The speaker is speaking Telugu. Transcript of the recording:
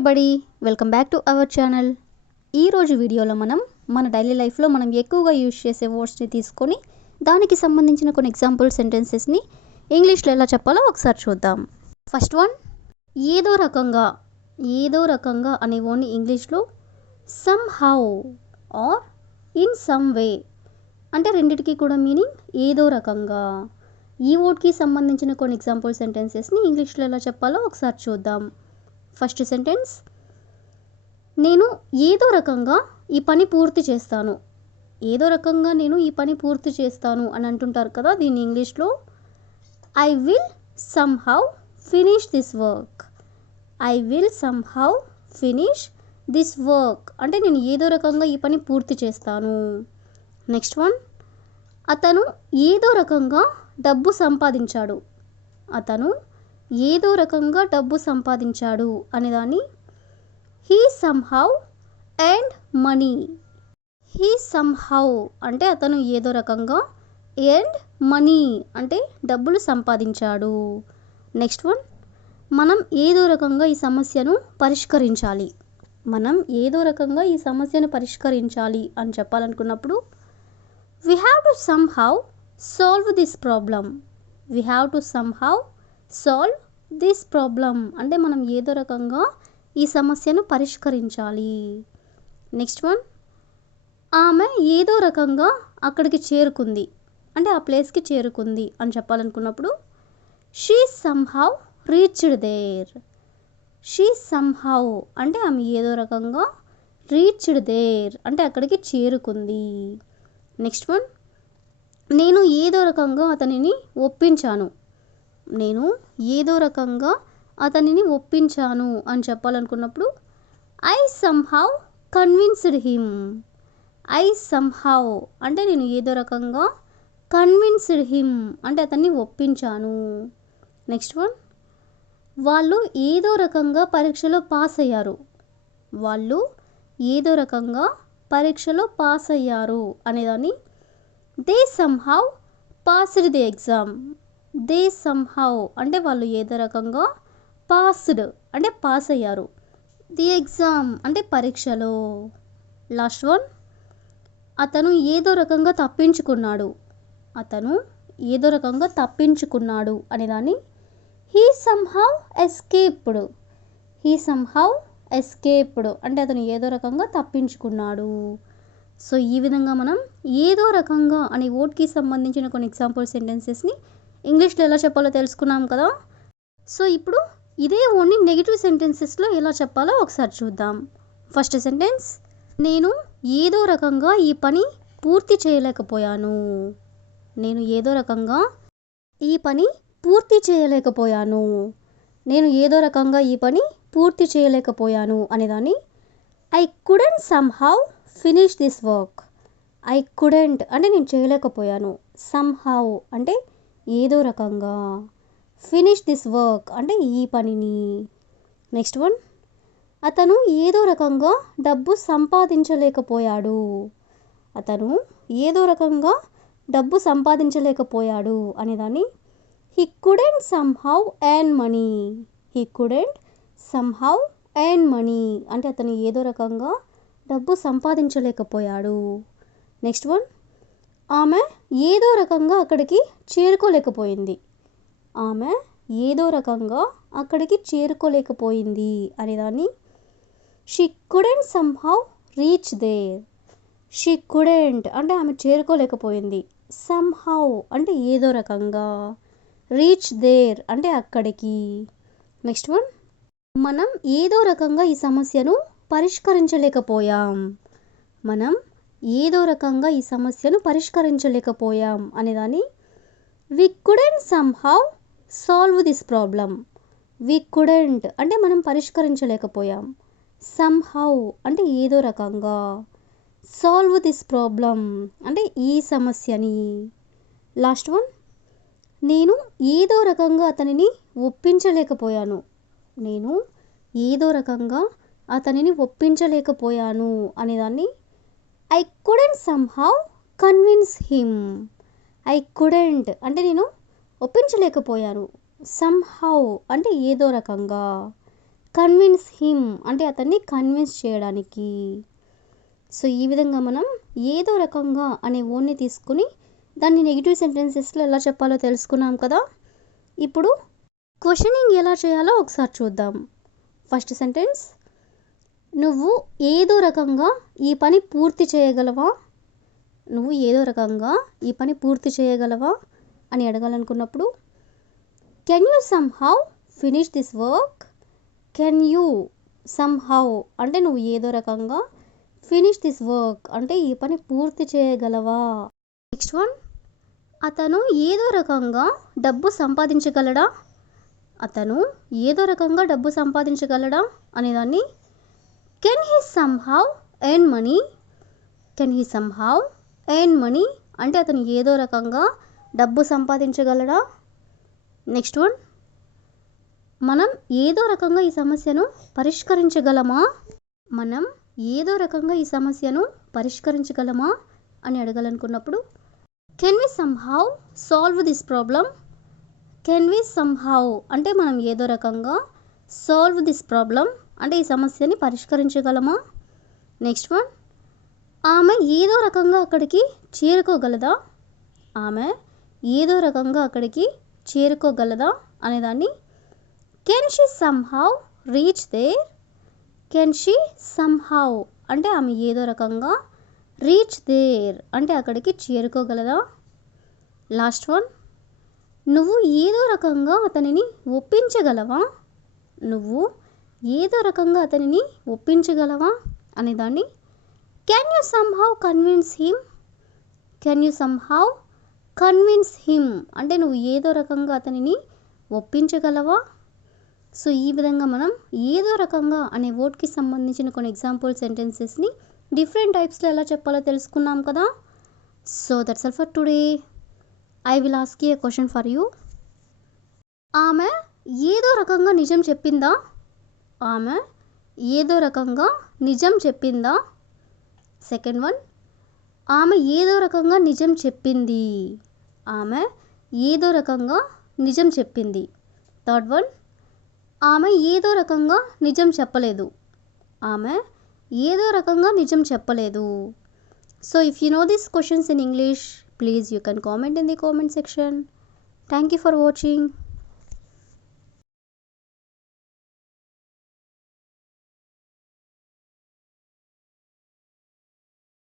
Everybody, welcome back to our channel. ఈరోజు వీడియోలో మన డైలీ లైఫ్లో మనం ఎక్కువగా యూజ్ చేసే వర్డ్స్ని తీసుకొని దానికి సంబంధించిన కొన్ని ఎగ్జాంపుల్ సెంటెన్సెస్ని ఇంగ్లీష్లో ఎలా చెప్పాలో ఒకసారి చూద్దాం. ఫస్ట్ వన్, ఏదో రకంగా అనే వర్డ్ని ఇంగ్లీష్లో somehow or in some way అంటే రెండిటికి కూడా మీనింగ్ ఏదో రకంగా. ఈ వర్డ్కి సంబంధించిన కొన్ని ఎగ్జాంపుల్ సెంటెన్సెస్ని ఇంగ్లీష్లో ఎలా చెప్పాలో ఒకసారి చూద్దాం. ఫస్ట్ సెంటెన్స్, నేను ఏదో రకంగా ఈ పని పూర్తి చేస్తాను. ఏదో రకంగా నేను ఈ పని పూర్తి చేస్తాను అని అంటుంటారు కదా, దీన్ని ఇంగ్లీష్లో I will somehow finish this work. I will somehow finish this work అంటే నేను ఏదో రకంగా ఈ పని పూర్తి చేస్తాను. నెక్స్ట్ వన్, అతను ఏదో రకంగా డబ్బు సంపాదించాడు. అతను ఏదో రకంగా డబ్బు సంపాదించాడు అనేదాన్ని he somehow earned money. He somehow అంటే అతను ఏదో రకంగా, ఎర్న్డ్ మనీ అంటే డబ్బులు సంపాదించాడు. నెక్స్ట్ వన్, మనం ఏదో రకంగా ఈ సమస్యను పరిష్కరించాలి. మనం ఏదో రకంగా ఈ సమస్యను పరిష్కరించాలి అని చెప్పాలనుకున్నప్పుడు we have to somehow solve this problem. we have to somehow solve this problem అంటే మనం ఏదో రకంగా ఈ సమస్యను పరిష్కరించాలి. నెక్స్ట్ వన్, ఆమె ఏదో రకంగా అక్కడికి చేరుకుంది అంటే ఆ ప్లేస్కి చేరుకుంది అని చెప్పాలనుకున్నప్పుడు she somehow reached there. She somehow అంటే ఆమె ఏదో రకంగా, రీచ్డ్ దేర్ అంటే అక్కడికి చేరుకుంది. నెక్స్ట్ వన్, నేను ఏదో రకంగా అతనిని ఒప్పించాను. నేను ఏదో రకంగా అతనిని ఒప్పించాను అని చెప్పాలనుకున్నప్పుడు I somehow convinced him. I somehow అంటే నేను ఏదో రకంగా, కన్విన్స్డ్ హిమ్ అంటే అతన్ని ఒప్పించాను. నెక్స్ట్ వన్, వాళ్ళు ఏదో రకంగా పరీక్షలో పాస్ అయ్యారు. వాళ్ళు ఏదో రకంగా పరీక్షలో పాస్ అయ్యారు అనేదాన్ని they somehow passed the exam. They somehow అంటే వాళ్ళు ఏదో రకంగా, పాస్డ్ అంటే పాస్ అయ్యారు, ది ఎగ్జామ్ అంటే పరీక్షలో. లాస్ట్ వన్, అతను ఏదో రకంగా తప్పించుకున్నాడు. అతను ఏదో రకంగా తప్పించుకున్నాడు అనేదాన్ని he somehow escaped. He somehow escaped అంటే అతను ఏదో రకంగా తప్పించుకున్నాడు. సో ఈ విధంగా మనం ఏదో రకంగా అనే వర్డ్కి సంబంధించిన కొన్ని ఎగ్జాంపుల్ సెంటెన్సెస్ని ఇంగ్లీష్లో ఎలా చెప్పాలో తెలుసుకున్నాం కదా. సో ఇప్పుడు ఇదే వర్డ్ని నెగిటివ్ సెంటెన్సెస్లో ఎలా చెప్పాలో ఒకసారి చూద్దాం. ఫస్ట్ సెంటెన్స్, నేను ఏదో రకంగా ఈ పని పూర్తి చేయలేకపోయాను. నేను ఏదో రకంగా ఈ పని పూర్తి చేయలేకపోయాను. నేను ఏదో రకంగా ఈ పని పూర్తి చేయలేకపోయాను అనేదాన్ని I couldn't somehow finish this work. I couldn't అంటే నేను చేయలేకపోయాను, సమ్హౌ అంటే ఏదో రకంగా, ఫినిష్ దిస్ వర్క్ అంటే ఈ పనిని. నెక్స్ట్ వన్, అతను ఏదో రకంగా డబ్బు సంపాదించలేకపోయాడు. అతను ఏదో రకంగా డబ్బు సంపాదించలేకపోయాడు అనేదాన్ని he couldn't somehow earn money. He couldn't somehow earn money అంటే అతను ఏదో రకంగా డబ్బు సంపాదించలేకపోయాడు. నెక్స్ట్ వన్, ఆమె ఏదో రకంగా అక్కడికి చేరుకోలేకపోయింది. ఆమె ఏదో రకంగా అక్కడికి చేరుకోలేకపోయింది అనేదాన్ని she couldn't somehow reach there. She couldn't అంటే ఆమె చేరుకోలేకపోయింది, సమ్హౌ అంటే ఏదో రకంగా, రీచ్ దేర్ అంటే అక్కడికి. నెక్స్ట్ వన్, మనం ఏదో రకంగా ఈ సమస్యను పరిష్కరించలేకపోయాం. మనం ఏదో రకంగా ఈ సమస్యను పరిష్కరించలేకపోయాం అనేదాన్ని we couldn't somehow solve this problem. We couldn't అంటే మనం పరిష్కరించలేకపోయాం, సమ్హౌ అంటే ఏదో రకంగా, సాల్వ్ దిస్ ప్రాబ్లం అంటే ఈ సమస్యని. లాస్ట్ వన్, నేను ఏదో రకంగా అతనిని ఒప్పించలేకపోయాను. నేను ఏదో రకంగా అతనిని ఒప్పించలేకపోయాను అనేదాన్ని I couldn't somehow convince him. I couldn't అంటే నేను ఒప్పించలేకపోయాను, సమ్హౌ అంటే ఏదో రకంగా, కన్విన్స్ హిమ్ అంటే అతన్ని కన్విన్స్ చేయడానికి. సో ఈ విధంగా మనం ఏదో రకంగా అనే వర్డ్ని తీసుకుని దాన్ని నెగిటివ్ సెంటెన్సెస్లో ఎలా చెప్పాలో తెలుసుకున్నాం కదా. ఇప్పుడు క్వశ్చనింగ్ ఎలా చేయాలో ఒకసారి చూద్దాం. ఫస్ట్ సెంటెన్స్, నువ్వు ఏదో రకంగా ఈ పని పూర్తి చేయగలవా? నువ్వు ఏదో రకంగా ఈ పని పూర్తి చేయగలవా అని అడగాలనుకున్నప్పుడు can you somehow finish this work? Can you somehow అంటే నువ్వు ఏదో రకంగా, ఫినిష్ దిస్ వర్క్ అంటే ఈ పని పూర్తి చేయగలవా. నెక్స్ట్ వన్, అతను ఏదో రకంగా డబ్బు సంపాదించగలడా? అతను ఏదో రకంగా డబ్బు సంపాదించగలడా అనేదాన్ని can he somehow earn money? Can he somehow earn money అంటే అతను ఏదో రకంగా డబ్బు సంపాదించగలడా. నెక్స్ట్ వన్, మనం ఏదో రకంగా ఈ సమస్యను పరిష్కరించగలమా? మనం ఏదో రకంగా ఈ సమస్యను పరిష్కరించగలమా అని అడగాలనుకున్నప్పుడు can we somehow solve this problem? Can we somehow అంటే మనం ఏదో రకంగా, సాల్వ్ దిస్ ప్రాబ్లం అంటే ఈ సమస్యని పరిష్కరించగలమా. నెక్స్ట్ వన్, ఆమె ఏదో రకంగా అక్కడికి చేరుకోగలదా? ఆమె ఏదో రకంగా అక్కడికి చేరుకోగలదా అనేదాన్ని can she somehow reach there? Can she somehow అంటే ఆమె ఏదో రకంగా, రీచ్ దేర్ అంటే అక్కడికి చేరుకోగలదా. లాస్ట్ వన్, నువ్వు ఏదో రకంగా అతనిని ఒప్పించగలవా? నువ్వు ఏదో రకంగా అతనిని ఒప్పించగలవా అనేదాన్ని can you somehow convince him? Can you somehow convince him అంటే నువ్వు ఏదో రకంగా అతనిని ఒప్పించగలవా. సో ఈ విధంగా మనం ఏదో రకంగా అనే వర్డ్కి సంబంధించిన కొన్ని ఎగ్జాంపుల్ సెంటెన్సెస్ని డిఫరెంట్ టైప్స్లో ఎలా చెప్పాలో తెలుసుకున్నాం కదా. So that's all for today. I will ask you A question for you. ఆమె ఏదో రకంగా నిజం చెప్పిందా? ఆమె ఏదో రకంగా నిజం చెప్పిందా. సెకండ్ వన్, ఆమె ఏదో రకంగా నిజం చెప్పింది. ఆమె ఏదో రకంగా నిజం చెప్పింది. థర్డ్ వన్, ఆమె ఏదో రకంగా నిజం చెప్పలేదు. ఆమె ఏదో రకంగా నిజం చెప్పలేదు. So if you know these questions in English, please you can comment in the comment section. Thank you for watching.